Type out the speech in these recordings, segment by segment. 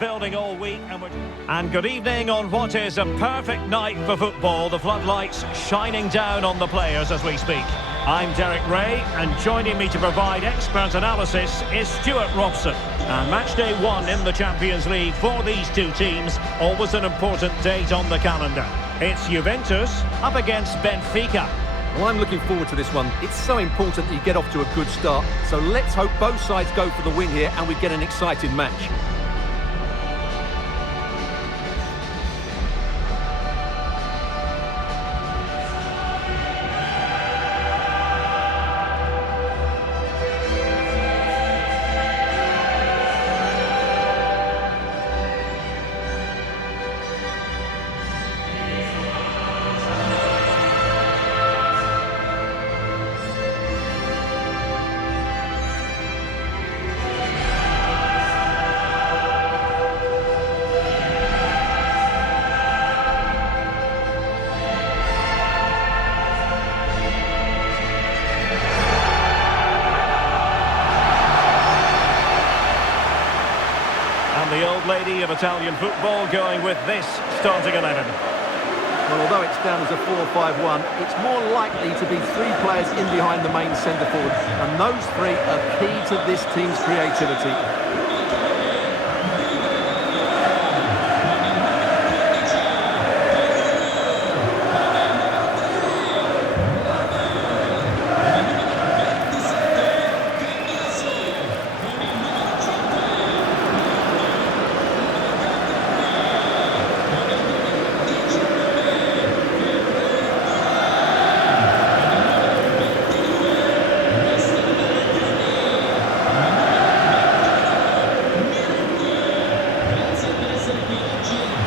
Building all week and good evening on what is a perfect night for football. The floodlights shining down on the players as we speak. I'm Derek Ray, and joining me to provide expert analysis is Stuart Robson. And match day 1 in the Champions League for these two teams, always an important date on the calendar. It's Juventus up against Benfica. Well, I'm looking forward to this one. It's so important that you get off to a good start. So let's hope both sides go for the win here and we get an exciting match. The old lady of Italian football going with this starting 11. Well, although it's down as a 4-5-1, it's more likely to be 3 players in behind the main centre forward, and those 3 are key to this team's creativity.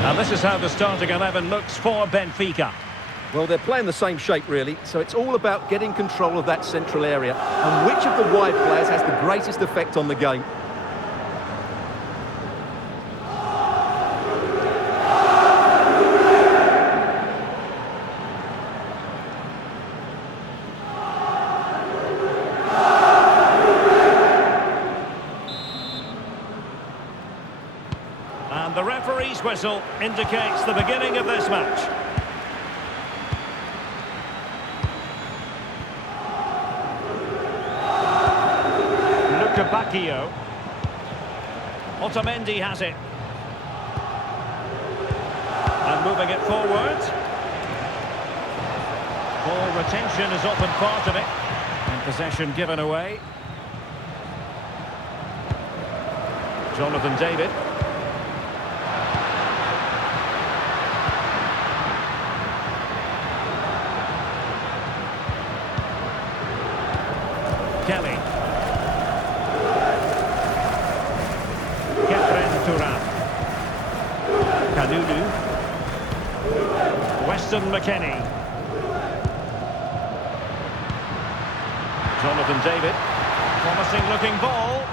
And this is how the starting 11 looks for Benfica. Well, they're playing the same shape, really, so it's all about getting control of that central area and which of the wide players has the greatest effect on the game. And the referee's whistle indicates the beginning of this match. Bacchio. Otamendi has it. And moving it forward. Ball retention is often part of it. And possession given away. Jonathan David. Kelly. Kanulu. Weston McKennie. Jonathan David. Promising looking ball.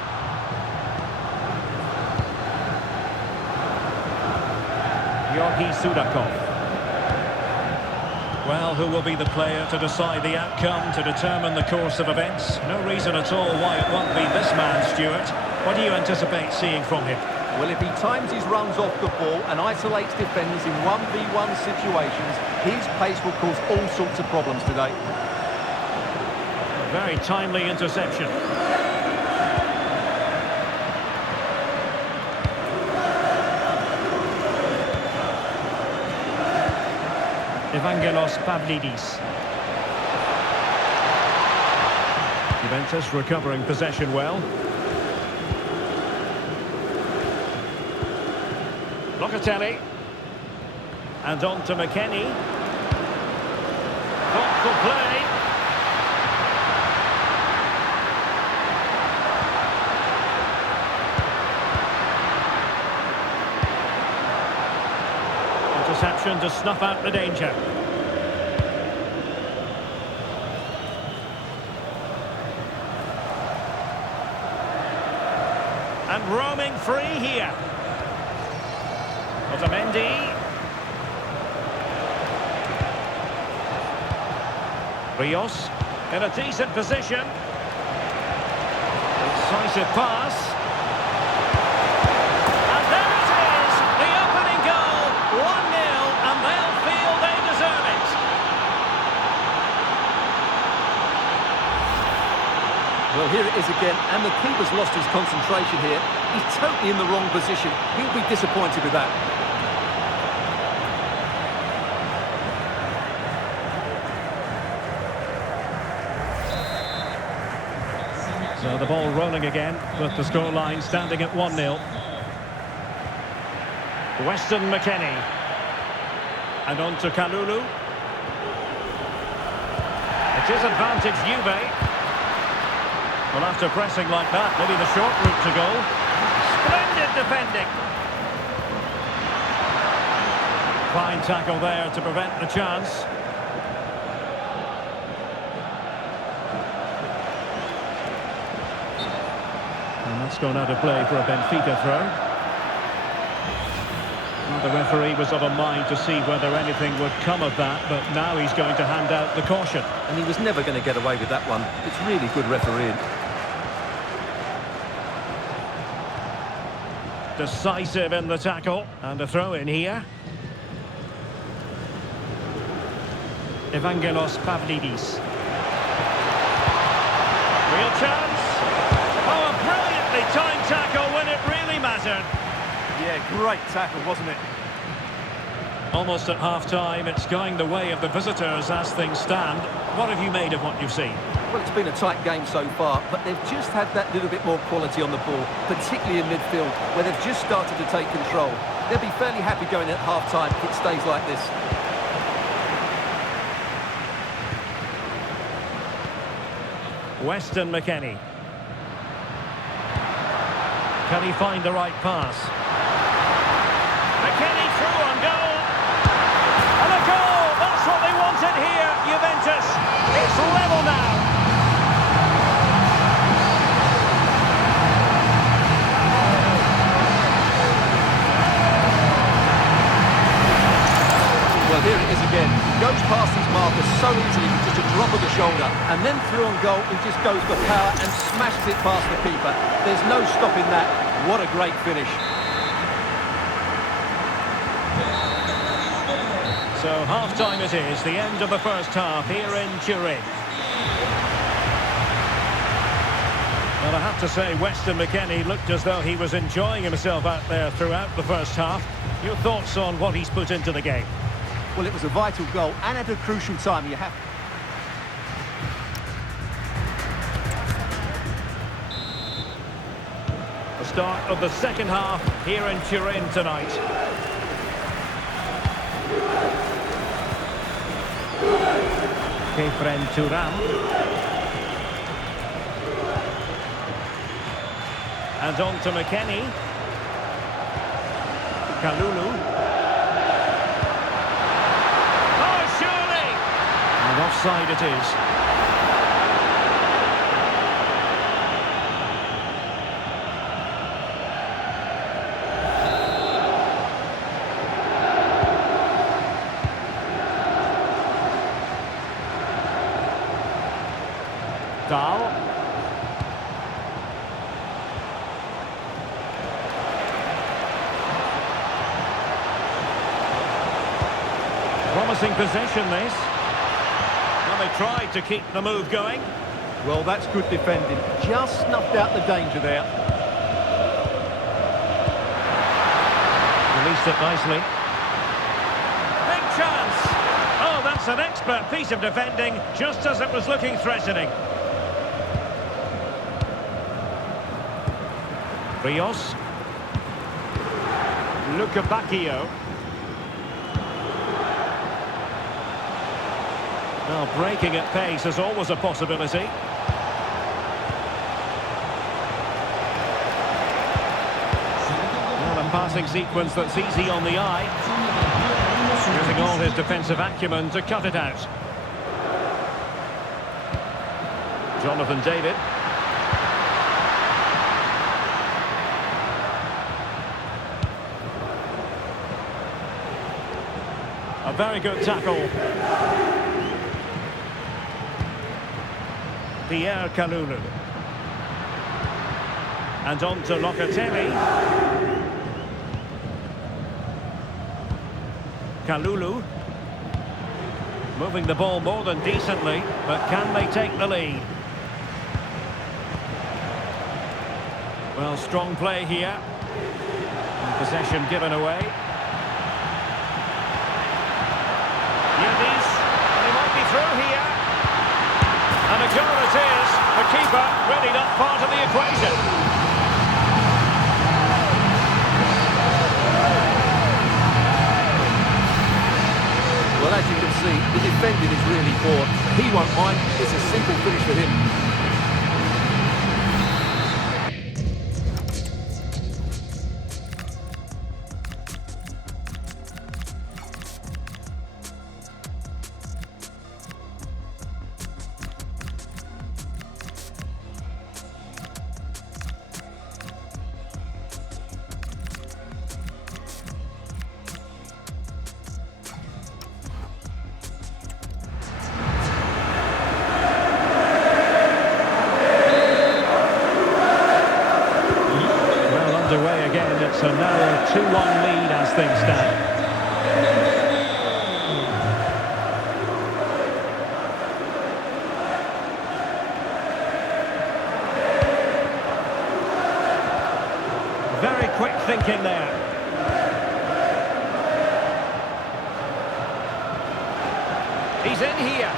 Georgi Sudakov. Well, who will be the player to decide the outcome, to determine the course of events? No reason at all why it won't be this man, Stuart. What do you anticipate seeing from him? Well, if he times his runs off the ball and isolates defenders in 1v1 situations, his pace will cause all sorts of problems today. Very timely interception. Evangelos Pavlidis. Juventus recovering possession well. Locatelli. And on to McKennie. Thoughtful play. Interception to snuff out the danger. And roaming free here. Otamendi. Rios in a decent position. Decisive pass. And there it it is again, and the keeper's lost his concentration here. He's totally in the wrong position. He'll be disappointed with that. So the ball rolling again, with the scoreline standing at 1-0. Weston McKennie. And on to Kalulu. It is advantage Juve. Well, after pressing like that, maybe the short route to goal. Splendid defending. Fine tackle there to prevent the chance. And that's gone out of play for a Benfica throw. The referee was of a mind to see whether anything would come of that, but now he's going to hand out the caution. And he was never going to get away with that one. It's really good refereeing. Decisive in the tackle, and a throw in here. Evangelos Pavlidis. Real chance. Oh, a brilliantly timed tackle when it really mattered. Yeah, great tackle, wasn't it? Almost at half-time, it's going the way of the visitors as things stand. What have you made of what you've seen? Well, it's been a tight game so far, but they've just had that little bit more quality on the ball, particularly in midfield, where they've just started to take control. They'll be fairly happy going at half-time if it stays like this. Weston McKennie. Can he find the right pass? McKennie through on goal. And a goal! That's what they wanted here, Juventus. It's level now. Well, here it is again. Goes past his marker so easily with just a drop of the shoulder. And then through on goal, he just goes for power and smashes it past the keeper. There's no stopping that. What a great finish. So half-time it is, the end of the first half here in Turin. Well, I have to say, Weston McKennie looked as though he was enjoying himself out there throughout the first half. Your thoughts on what he's put into the game? Well, it was a vital goal and at a crucial time. You have... The start of the second half here in Turin tonight. Kefren Turan. And on to McKennie. Kalulu. Oh, surely! And offside it is. Dahl. Promising possession this. Well, they tried to keep the move going. Well, that's good defending. Just snuffed out the danger there. Released it nicely. Big chance! Oh, that's an expert piece of defending, just as it was looking threatening. Rios. Luca Bacchio. Well, breaking at pace is always a possibility. Well, a passing sequence that's easy on the eye. Using all his defensive acumen to cut it out. Jonathan David. A very good tackle. Pierre Kalulu. And on to Locatelli. Kalulu. Moving the ball more than decently, but can they take the lead? Well, strong play here. And possession given away. Juventus, and he might be through here. And a goal it is. The keeper really not part of the equation. Well, as you can see, the defending is really poor. He won't mind. It's a simple finish for him. Underway again. It's a narrow 2-1 lead as things stand. Very quick thinking there. He's in here.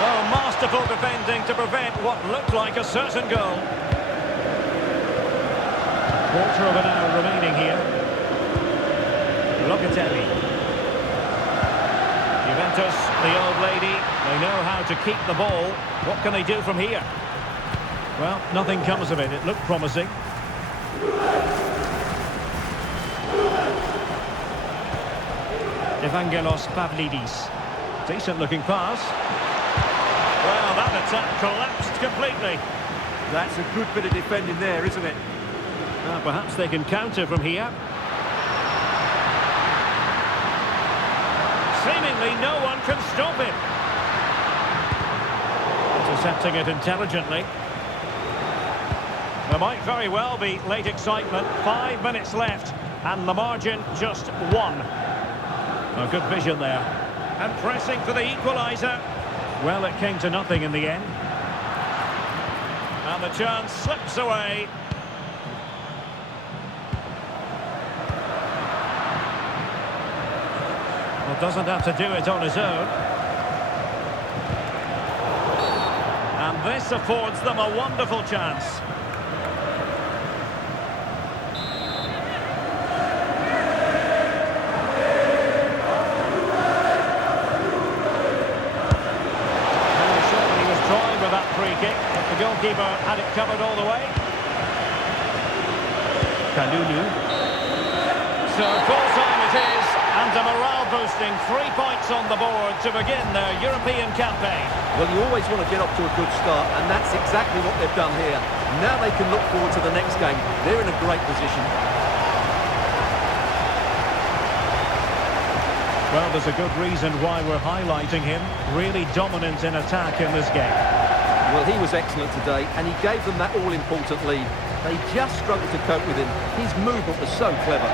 Oh, masterful defending to prevent what looked like a certain goal. Quarter of an hour remaining here. Locatelli. Juventus, the old lady, they know how to keep the ball. What can they do from here? Well, nothing comes of it. It looked promising. Evangelos Pavlidis. Decent looking pass. Well, that attack collapsed completely. That's a good bit of defending there, isn't it? Perhaps they can counter from here. Seemingly no one can stop him. Intercepting it intelligently. There might very well be late excitement. 5 minutes left and the margin just 1. A good vision there. And pressing for the equaliser. Well, it came to nothing in the end. And the chance slips away. Well, doesn't have to do it on his own. And this affords them a wonderful chance. Free kick, but the goalkeeper had it covered all the way. Kalulu. So full time it is, and a morale boosting 3 points on the board to begin their European campaign. Well, you always want to get off to a good start, and that's exactly what they've done here. Now they can look forward to the next game. They're in a great position. Well, there's a good reason why we're highlighting him. Really dominant in attack in this game. Well, he was excellent today, and he gave them that all-important lead. They just struggled to cope with him. His movement was so clever.